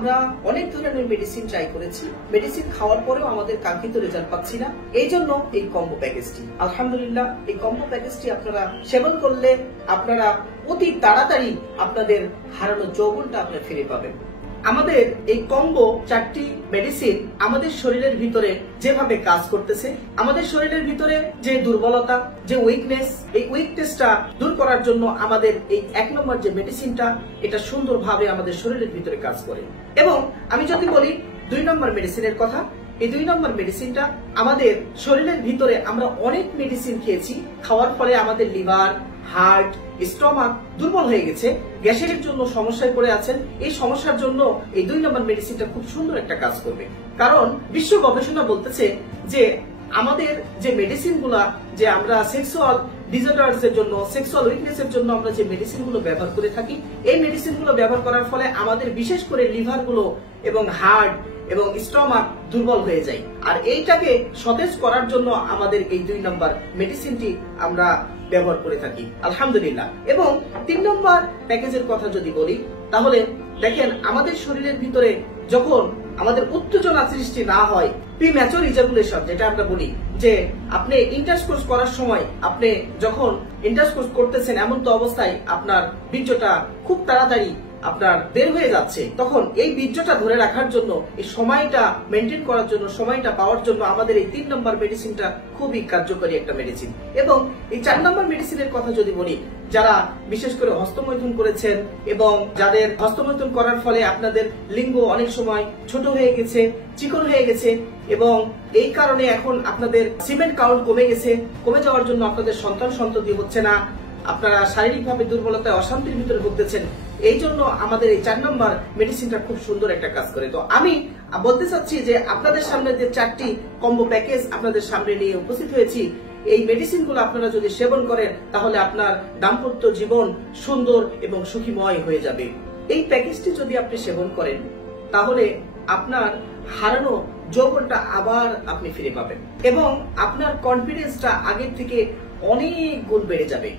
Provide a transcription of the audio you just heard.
আমরা অনেক ধরনের মেডিসিন ট্রাই করেছি, মেডিসিন খাওয়ার পরেও আমাদের কাঙ্ক্ষিত রেজাল্ট পাচ্ছি না। এই জন্য এই কম্বো প্যাকেজটি, আলহামদুলিল্লাহ এই কম্বো প্যাকেজটি আপনারা সেবন করলে আপনারা অতি তাড়াতাড়ি আপনাদের হারানো যৌবনটা আপনারা ফিরে পাবেন। আমাদের এই কম্বো 4টি মেডিসিন আমাদের শরীরের ভিতরে যেভাবে কাজ করতেছে, আমাদের শরীরের ভিতরে যে দুর্বলতা, যে উইকনেস, এই উইকনেসটা দূর করার জন্য আমাদের এই 1 নম্বর যে মেডিসিনটা, এটা সুন্দরভাবে আমাদের শরীরের ভিতরে কাজ করে। এবং আমি যদি বলি 2 নম্বর মেডিসিনের কথা, এই 2 নম্বর মেডিসিনটা আমাদের শরীরের ভিতরে আমরা অনেক মেডিসিন খেয়েছি, খাওয়ার ফলে আমাদের লিভার, হার্ট, স্টমাক দুর্বল হয়ে গেছে, গ্যাসের জন্য সমস্যায় পড়ে আছেন। এই সমস্যার জন্য এই 2 নম্বর মেডিসিনটা খুব সুন্দর একটা কাজ করবে। কারণ বিশ্ব গবেষণা বলতেছে যে আমাদের যে মেডিসিনগুলা, যে আমরা সেক্সুয়াল ডিসঅর্ডারস এর জন্য, সেক্সুয়াল উইকনেস এর জন্য আমরা যে মেডিসিনগুলো ব্যবহার করে থাকি, এই মেডিসিনগুলো ব্যবহার করার ফলে আমাদের বিশেষ করে লিভার গুলো এবং হার্ট এবং স্টমাক দুর্বল হয়ে যায়। আর এইটাকে সতেজ করার জন্য আমাদের এই 2 নম্বর মেডিসিনটি আমরা ব্যবহার করে থাকি, আলহামদুলিল্লাহ। এবং 3 নম্বর প্যাকেজের কথা যদি বলি, তাহলে দেখেন আমাদের শরীরের ভিতরে যখন আমাদের উত্তেজনা সৃষ্টি না হয়, প্রিম্যাচুর ইজাকুলেশন যেটা আমরা বলি, যে আপনি ইন্টারকোর্স করার সময় আপনি যখন ইন্টারকোর্স করতেছেন এমন তো অবস্থায় আপনার বীর্যটা খুব তাড়াতাড়ি আপনার বের হয়ে যাচ্ছে, তখন এই বীর্যটা ধরে রাখার জন্য, এই সময়টা মেনটেন করার জন্য, সময়টা পাওয়ার জন্য আমাদের এই 3 নম্বর মেডিসিনটা খুবই কার্যকরী একটা মেডিসিন। এবং এই 4 নম্বর মেডিসিনের কথা যদি বলি, যারা বিশেষ করে হস্তমৈথুন করেছেন এবং যাদের হস্তমৈথুন করার ফলে আপনাদের লিঙ্গ অনেক সময় ছোট হয়ে গেছে, চিকন হয়ে গেছে, এবং এই কারণে এখন আপনাদের সিমেন্ট কাউন্ট কমে গেছে, কমে যাওয়ার জন্য আপনাদের সন্ততি হচ্ছে না, আপনারা শারীরিকভাবে দুর্বলতায় অশান্তির ভিতরে ভুগতেছেন, এই জন্য আমাদের এই 4 নম্বর মেডিসিনটা খুব সুন্দর একটা কাজ করে। তো আমি বলতে চাচ্ছি যে আপনাদের সামনে যে 4টি কম্বো প্যাকেজ আপনাদের সামনে নিয়ে উপস্থিত হয়েছি, এই মেডিসিনগুলো আপনারা যদি সেবন করেন তাহলে আপনার দাম্পত্য জীবন সুন্দর এবং সুখীময় হয়ে যাবে। এই প্যাকেজটি যদি আপনি সেবন করেন তাহলে আপনার হারানো যৌবনটা আবার আপনি ফিরে পাবেন এবং আপনার কনফিডেন্সটা আগের থেকে অনেক গুণ বেড়ে যাবে।